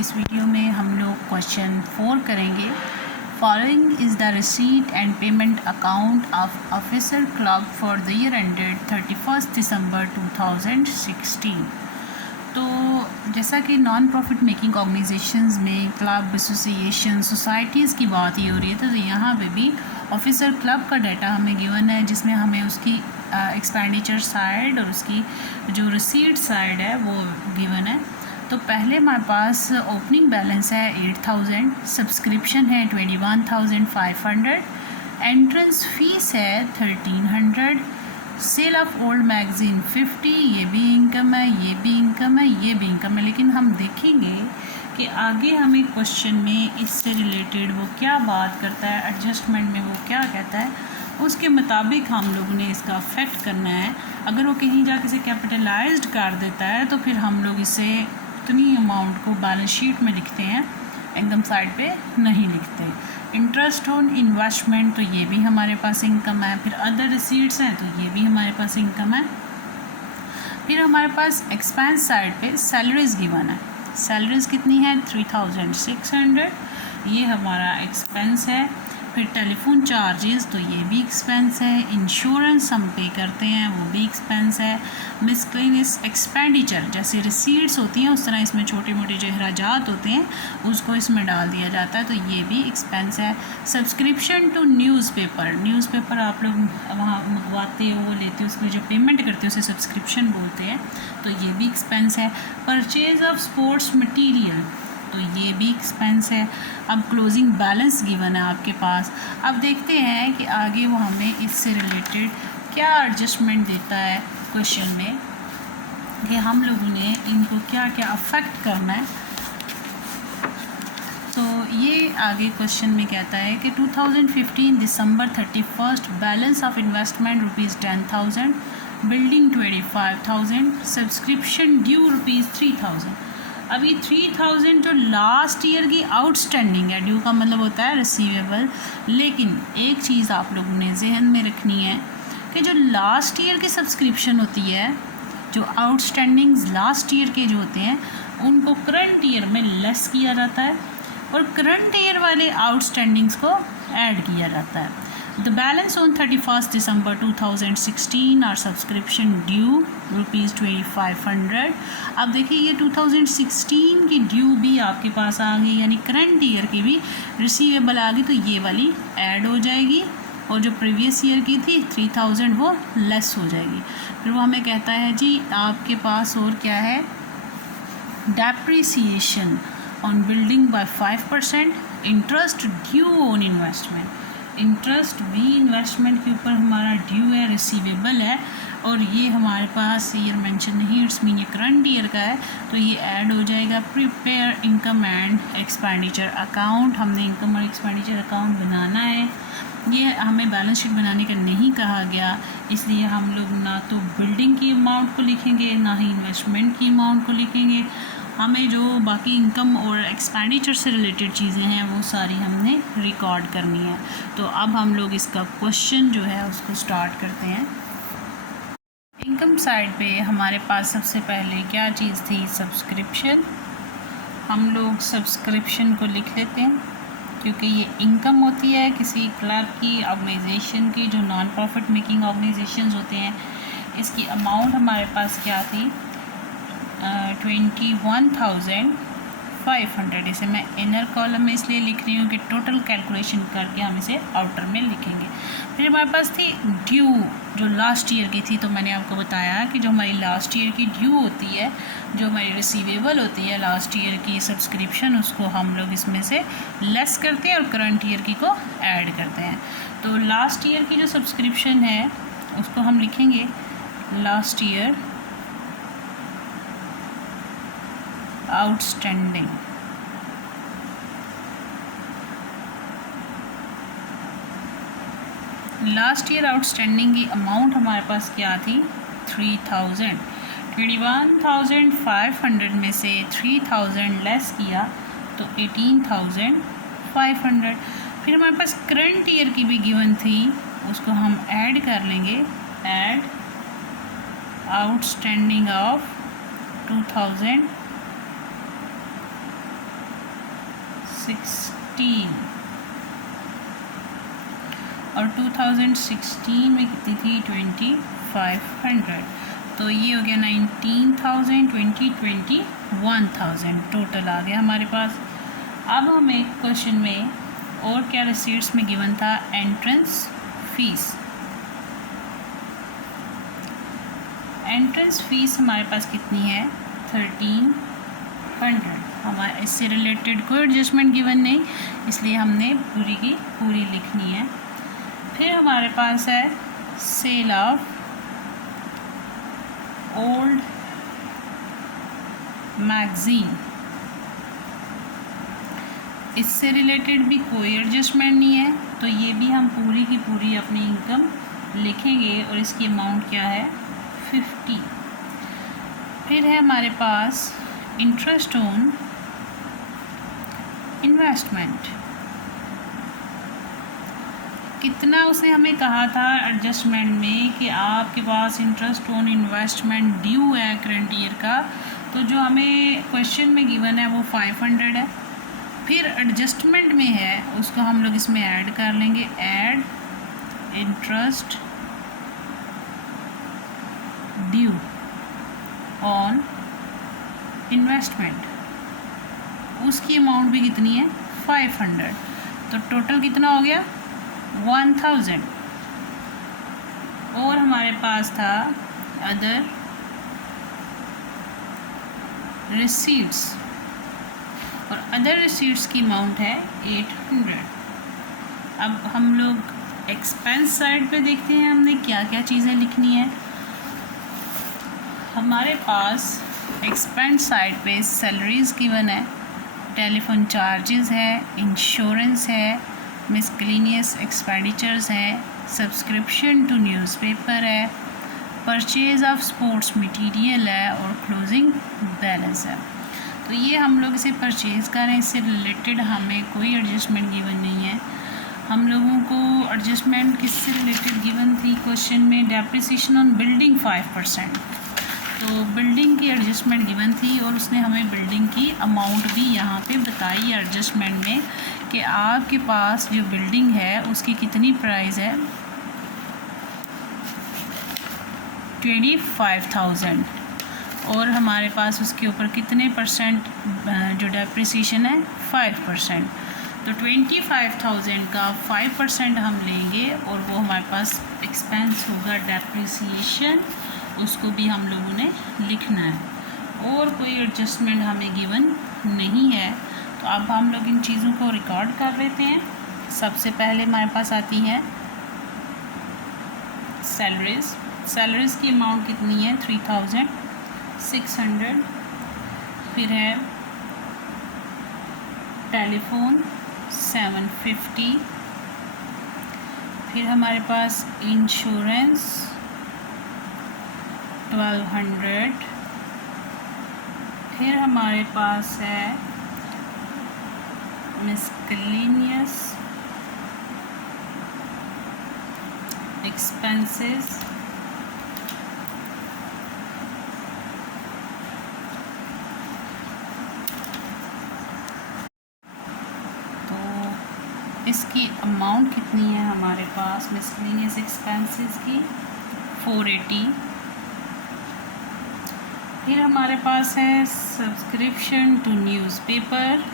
इस वीडियो में हम लोग क्वेश्चन 4 करेंगे। Following is the receipt and payment account of officer club for the year ended 31 दिसंबर 2016। तो जैसा कि नॉन प्रॉफिट मेकिंग ऑर्गेनाइजेशंस में क्लब, एसोसिएशन, सोसाइटीज़ की बात ये हो रही है, तो यहाँ पे भी ऑफिसर क्लब का डाटा हमें गिवन है, जिसमें हमें उसकी एक्सपेंडिचर साइड और उसकी जो रिसीट साइड है वो गिवन है। तो पहले हमारे पास ओपनिंग बैलेंस है 8000, सब्सक्रिप्शन है 21500, एंट्रेंस फीस है 1300, सेल ऑफ ओल्ड मैगज़ीन 50, ये भी इनकम है, ये भी इनकम है, ये भी इनकम है। लेकिन हम देखेंगे कि आगे हमें क्वेश्चन में इससे रिलेटेड वो क्या बात करता है, एडजस्टमेंट में वो क्या कहता है, उसके मुताबिक हम लोगों ने इसका अफेक्ट करना है। अगर वो कहीं जाके इसे कैपिटलाइज्ड कर देता है तो फिर हम लोग इसे उतनी अमाउंट को बैलेंस शीट में लिखते हैं, इनकम साइड पे नहीं लिखते। इंटरेस्ट ऑन इन्वेस्टमेंट, तो ये भी हमारे पास इनकम है। फिर अदर रिसीट्स हैं, तो ये भी हमारे पास इनकम है। फिर हमारे पास एक्सपेंस साइड पे सैलरीज गिवन है। सैलरीज कितनी है 3600, ये हमारा एक्सपेंस है। फिर टेलीफोन चार्जेस, तो ये भी एक्सपेंस है। इंश्योरेंस हम पे करते हैं, वो भी एक्सपेंस है। मिसलेनियस एक्सपेंडिचर, जैसे रिसीट्स होती हैं उस तरह इसमें छोटे मोटे जो अखराजात होते हैं उसको इसमें डाल दिया जाता है, तो ये भी एक्सपेंस है। सब्सक्रिप्शन टू न्यूज़पेपर आप लोग वहाँ मंगवाते हो, वो लेते हो, उसमें जो पेमेंट करते हो उसे सब्सक्रिप्शन बोलते हैं, तो ये भी एक्सपेंस है। परचेज़ ऑफ स्पोर्ट्स मटीरियल, तो ये भी एक्सपेंस है। अब क्लोजिंग बैलेंस गिवन है आपके पास। अब देखते हैं कि आगे वो हमें इससे रिलेटेड क्या एडजस्टमेंट देता है क्वेश्चन में, कि हम लोगों ने इनको क्या क्या अफेक्ट करना है। तो ये आगे क्वेश्चन में कहता है कि 2015 दिसंबर 31 balance of investment ₹10,000, building 25,000, subscription due ₹3000। अभी 3000 जो लास्ट ईयर की आउटस्टैंडिंग है, ड्यू का मतलब होता है रिसीवेबल। लेकिन एक चीज़ आप लोगों ने जहन में रखनी है कि जो लास्ट ईयर की सब्सक्रिप्शन होती है, जो आउटस्टैंडिंग्स लास्ट ईयर के जो होते हैं उनको करंट ईयर में लेस किया जाता है और करंट ईयर वाले आउटस्टैंडिंग्स को ऐड किया जाता है। द बैलेंस ऑन 31 दिसंबर 2016 और सब्सक्रिप्शन ड्यू ₹2500। अब देखिए ये 2016 की ड्यू भी आपके पास आ गई, यानी करंट ईयर की भी रिसीवेबल आ गई, तो ये वाली ऐड हो जाएगी और जो प्रीवियस ईयर की थी 3000 वो लेस हो जाएगी। फिर वो हमें कहता है जी आपके पास और क्या है, depreciation on building bye 5%, interest due on investment, interest भी इन्वेस्टमेंट के ऊपर हमारा ड्यू है, रिसीवेबल है, और ये हमारे पास ईयर मेंशन नहीं, इट्स मीन ये करंट ईयर का है, तो ये ऐड हो जाएगा। Prepare income and expenditure account, हमने इनकम और एक्सपेंडिचर अकाउंट बनाना है। ये हमें बैलेंस शीट बनाने का नहीं कहा गया, इसलिए हम लोग ना तो बिल्डिंग की अमाउंट को लिखेंगे ना ही इन्वेस्टमेंट की अमाउंट को लिखेंगे। हमें जो बाकी इनकम और एक्सपेंडिचर से रिलेटेड चीज़ें हैं वो सारी हमने रिकॉर्ड करनी है। तो अब हम लोग इसका क्वेश्चन जो है उसको स्टार्ट करते हैं। इनकम साइड पे हमारे पास सबसे पहले क्या चीज़ थी, सब्सक्रिप्शन। हम लोग सब्सक्रिप्शन को लिख लेते हैं क्योंकि ये इनकम होती है किसी क्लब की, ऑर्गेनाइजेशन की, जो नॉन प्रॉफिट मेकिंग ऑर्गेनाइजेशंस होते हैं। इसकी अमाउंट हमारे पास क्या थी 21,500। इसे मैं इनर कॉलम में इसलिए लिख रही हूँ कि टोटल कैलकुलेशन करके हम इसे आउटर में लिखेंगे। फिर हमारे पास थी ड्यू जो लास्ट ईयर की थी, तो मैंने आपको बताया कि जो हमारी लास्ट ईयर की ड्यू होती है, जो हमारी रिसीवेबल होती है लास्ट ईयर की सब्सक्रिप्शन, उसको हम लोग इसमें से लेस करते हैं और करंट ईयर की को ऐड करते हैं। तो लास्ट ईयर की जो सब्सक्रिप्शन है उसको हम लिखेंगे last year outstanding. Last year outstanding की अमाउंट हमारे पास क्या थी 3000। 21,500 में से 3000 लेस किया तो 18,500। फिर हमारे पास करंट ईयर की भी गिवन थी, उसको हम ऐड कर लेंगे, ऐड आउटस्टैंडिंग ऑफ 2000 16 और 2016 में कितनी थी 2500। तो ये हो गया 19,000, 2020 1,000 टोटल आ गया हमारे पास। अब हमें क्वेश्चन में और क्या रिसीट्स में गिवन था, एंट्रेंस फीस। एंट्रेंस फीस हमारे पास कितनी है 1300। हमारे इससे रिलेटेड कोई एडजस्टमेंट गिवन नहीं, इसलिए हमने पूरी की पूरी लिखनी है। फिर हमारे पास है सेल ऑफ ओल्ड मैगज़ीन। इससे रिलेटेड भी कोई एडजस्टमेंट नहीं है, तो ये भी हम पूरी की पूरी अपनी इनकम लिखेंगे और इसकी अमाउंट क्या है 50। फिर है हमारे पास इंटरेस्ट ऑन इन्वेस्टमेंट। कितना उसने हमें कहा था एडजस्टमेंट में कि आपके पास इंटरेस्ट ऑन इन्वेस्टमेंट ड्यू है करंट ईयर का, तो जो हमें क्वेश्चन में गिवन है वो 500 है। फिर एडजस्टमेंट में है उसको हम लोग इसमें ऐड कर लेंगे, add interest due on investment, उसकी अमाउंट भी कितनी है 500। तो टोटल कितना हो गया 1000। और हमारे पास था अदर रिसीट्स, और अदर रिसीट्स की अमाउंट है 800। अब हम लोग एक्सपेंस साइड पे देखते हैं हमने क्या क्या चीज़ें लिखनी है। हमारे पास एक्सपेंस साइड पे सैलरीज़ गिवन है, टेलीफोन चार्जेस है, इंश्योरेंस है, मिसक्लिनियस एक्सपेंडिचर्स है, सब्सक्रिप्शन टू न्यूज़पेपर है, परचेज़ ऑफ स्पोर्ट्स मटेरियल है और क्लोजिंग बैलेंस है। तो ये हम लोग इसे परचेज़ करें, इससे रिलेटेड हमें कोई एडजस्टमेंट गिवन नहीं है। हम लोगों को एडजस्टमेंट किससे रिलेटेड गिवन थी क्वेश्चन में, डेप्रिसिएशन ऑन बिल्डिंग 5%। तो बिल्डिंग की एडजस्टमेंट गिवन थी और उसने हमें बिल्डिंग की अमाउंट भी यहाँ पे बताई एडजस्टमेंट में कि आपके पास जो बिल्डिंग है उसकी कितनी प्राइस है 25,000, और हमारे पास उसके ऊपर कितने परसेंट जो डेप्रिसिएशन है 5%। तो 25,000 का 5% हम लेंगे और वो हमारे पास एक्सपेंस होगा डेप्रिसिएशन, उसको भी हम लोगों ने लिखना है। और कोई एडजस्टमेंट हमें गिवन नहीं है। तो अब हम लोग इन चीज़ों को रिकॉर्ड कर लेते हैं। सबसे पहले हमारे पास आती है सैलरीज़। सैलरीज़ की अमाउंट कितनी है 3600। फिर है टेलीफोन 750। फिर हमारे पास इंश्योरेंस 1200। फिर हमारे पास है मिसक्लेनियस एक्सपेंसेस इसकी अमाउंट कितनी है हमारे पास मिसलेनियस एक्सपेंसेस की 480। फिर हमारे पास है सब्सक्रिप्शन टू न्यूज़पेपर।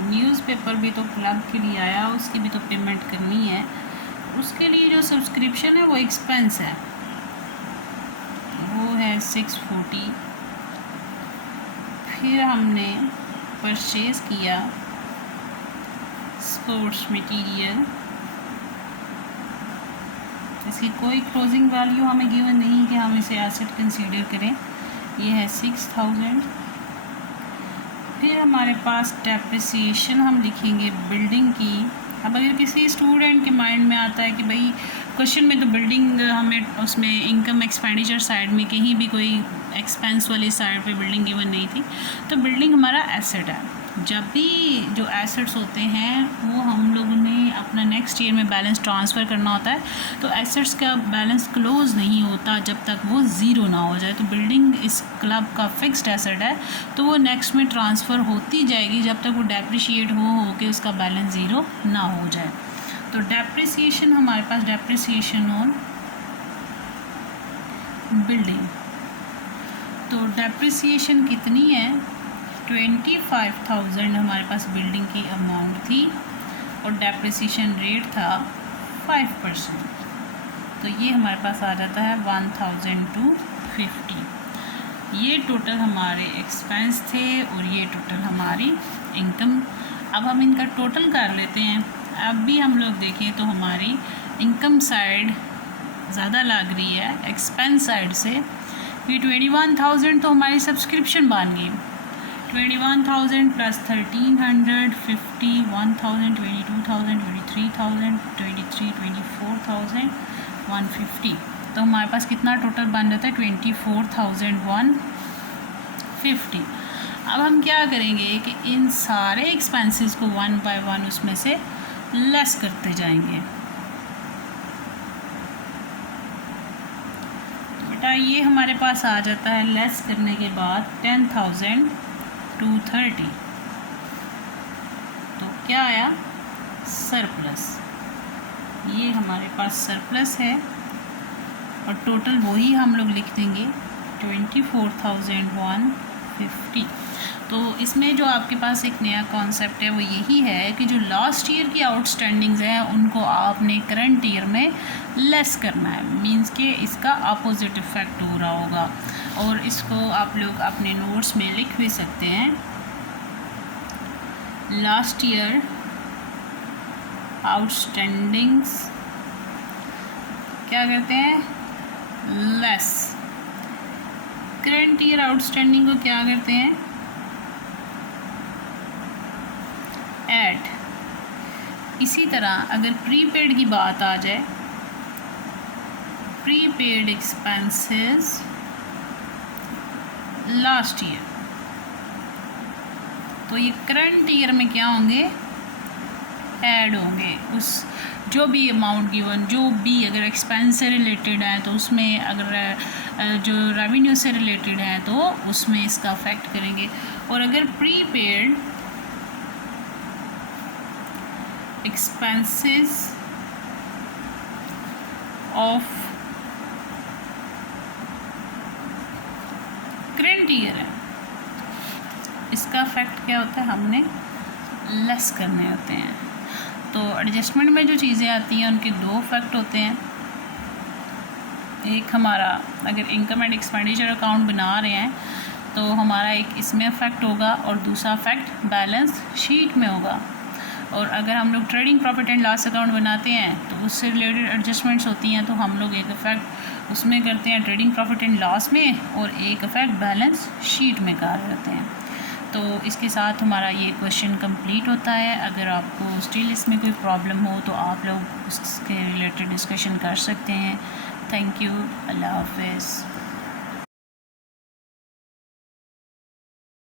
न्यूज़पेपर भी तो क्लब के लिए आया, उसकी भी तो पेमेंट करनी है, उसके लिए जो सब्सक्रिप्शन है वो एक्सपेंस है, वो है 640। फिर हमने परचेज़ किया स्पोर्ट्स मटेरियल, इसकी कोई क्लोजिंग वैल्यू हमें गिवन नहीं कि हम इसे एसेट कंसीडर करें, ये है 6000। फिर हमारे पास डेप्रिसिएशन हम लिखेंगे बिल्डिंग की। अब अगर किसी स्टूडेंट के माइंड में आता है कि भाई क्वेश्चन में तो बिल्डिंग हमें उसमें इनकम एक्सपेंडिचर साइड में कहीं भी कोई एक्सपेंस वाली साइड पे बिल्डिंग गिवन नहीं थी। तो बिल्डिंग हमारा एसेट है। जब भी जो एसेट्स होते हैं वो हम लोगों ने अपना नेक्स्ट ईयर में बैलेंस ट्रांसफ़र करना होता है, तो एसेट्स का बैलेंस क्लोज नहीं होता जब तक वो ज़ीरो ना हो जाए। तो बिल्डिंग इस क्लब का फिक्स्ड एसेट है, तो वो नेक्स्ट में ट्रांसफ़र होती जाएगी जब तक वो डेप्रिशिएट हो के उसका बैलेंस ज़ीरो ना हो जाए। तो डेप्रिसिएशन हमारे पास डेप्रिसिएशन ऑन बिल्डिंग, तो डेप्रिसिएशन कितनी है 25,000 हमारे पास बिल्डिंग की अमाउंट थी और डेप्रिसिएशन रेट था 5%। तो ये हमारे पास आ जाता है 1,250। ये टोटल हमारे एक्सपेंस थे और ये टोटल हमारी इनकम। अब हम इनका टोटल कर लेते हैं। अब भी हम लोग देखें तो हमारी इनकम साइड ज़्यादा लग रही है एक्सपेंस साइड से। ये 21,000 तो हमारी सब्सक्रिप्शन बन गई। 21,000 प्लस 1,350, 1,000, 22,000, 23,000, 23, 24,000, 150। तो हमारे पास कितना टोटल बन जाता है 24,150। अब हम क्या करेंगे कि इन सारे एक्सपेंसेस को वन बाय वन उसमें से लेस करते जाएंगे। बेटा ये हमारे पास आ जाता है लेस करने के बाद 10,230। तो क्या आया सरप्लस। ये हमारे पास सरप्लस है और टोटल वही हम लोग लिख देंगे 24,150। तो इसमें जो आपके पास एक नया कॉन्सेप्ट है वो यही है कि जो लास्ट ईयर की आउटस्टैंडिंग्स हैं उनको आपने करंट ईयर में लेस करना है। मींस के इसका अपोजिट इफ़ेक्ट हो रहा होगा और इसको आप लोग अपने नोट्स में लिख भी सकते हैं। लास्ट ईयर आउटस्टैंडिंग्स क्या कहते हैं लेस। करंट ईयर आउटस्टैंडिंग को क्या करते हैं ऐड। इसी तरह अगर प्रीपेड की बात आ जाए, प्रीपेड एक्सपेंसेस लास्ट ईयर, तो ये करंट ईयर में क्या होंगे ऐड होंगे। उस जो भी अमाउंट गिवन, जो भी अगर एक्सपेंस से रिलेटेड है तो उसमें, अगर जो रेवेन्यू से रिलेटेड है तो उसमें इसका अफेक्ट करेंगे। और अगर prepaid expenses of current year है, इसका इफेक्ट क्या होता है हमने लेस करने होते हैं। तो एडजस्टमेंट में जो चीज़ें आती हैं उनके दो इफेक्ट होते हैं। एक हमारा अगर इनकम एंड एक्सपेंडिचर अकाउंट बना रहे हैं तो हमारा एक इसमें इफेक्ट होगा और दूसरा इफेक्ट बैलेंस शीट में होगा। और अगर हम लोग trading profit and loss account बनाते हैं तो उससे रिलेटेड एडजस्टमेंट्स होती हैं, तो हम लोग एक इफेक्ट उसमें करते हैं ट्रेडिंग प्रॉफिट एंड लॉस में और एक इफेक्ट बैलेंस शीट में कर रहे हैं। तो इसके साथ हमारा ये क्वेश्चन कंप्लीट होता है। अगर आपको स्टिल इसमें कोई प्रॉब्लम हो तो आप लोग उसके रिलेटेड डिस्कशन कर सकते हैं। Thank you. अल्लाह हाफ़िज़।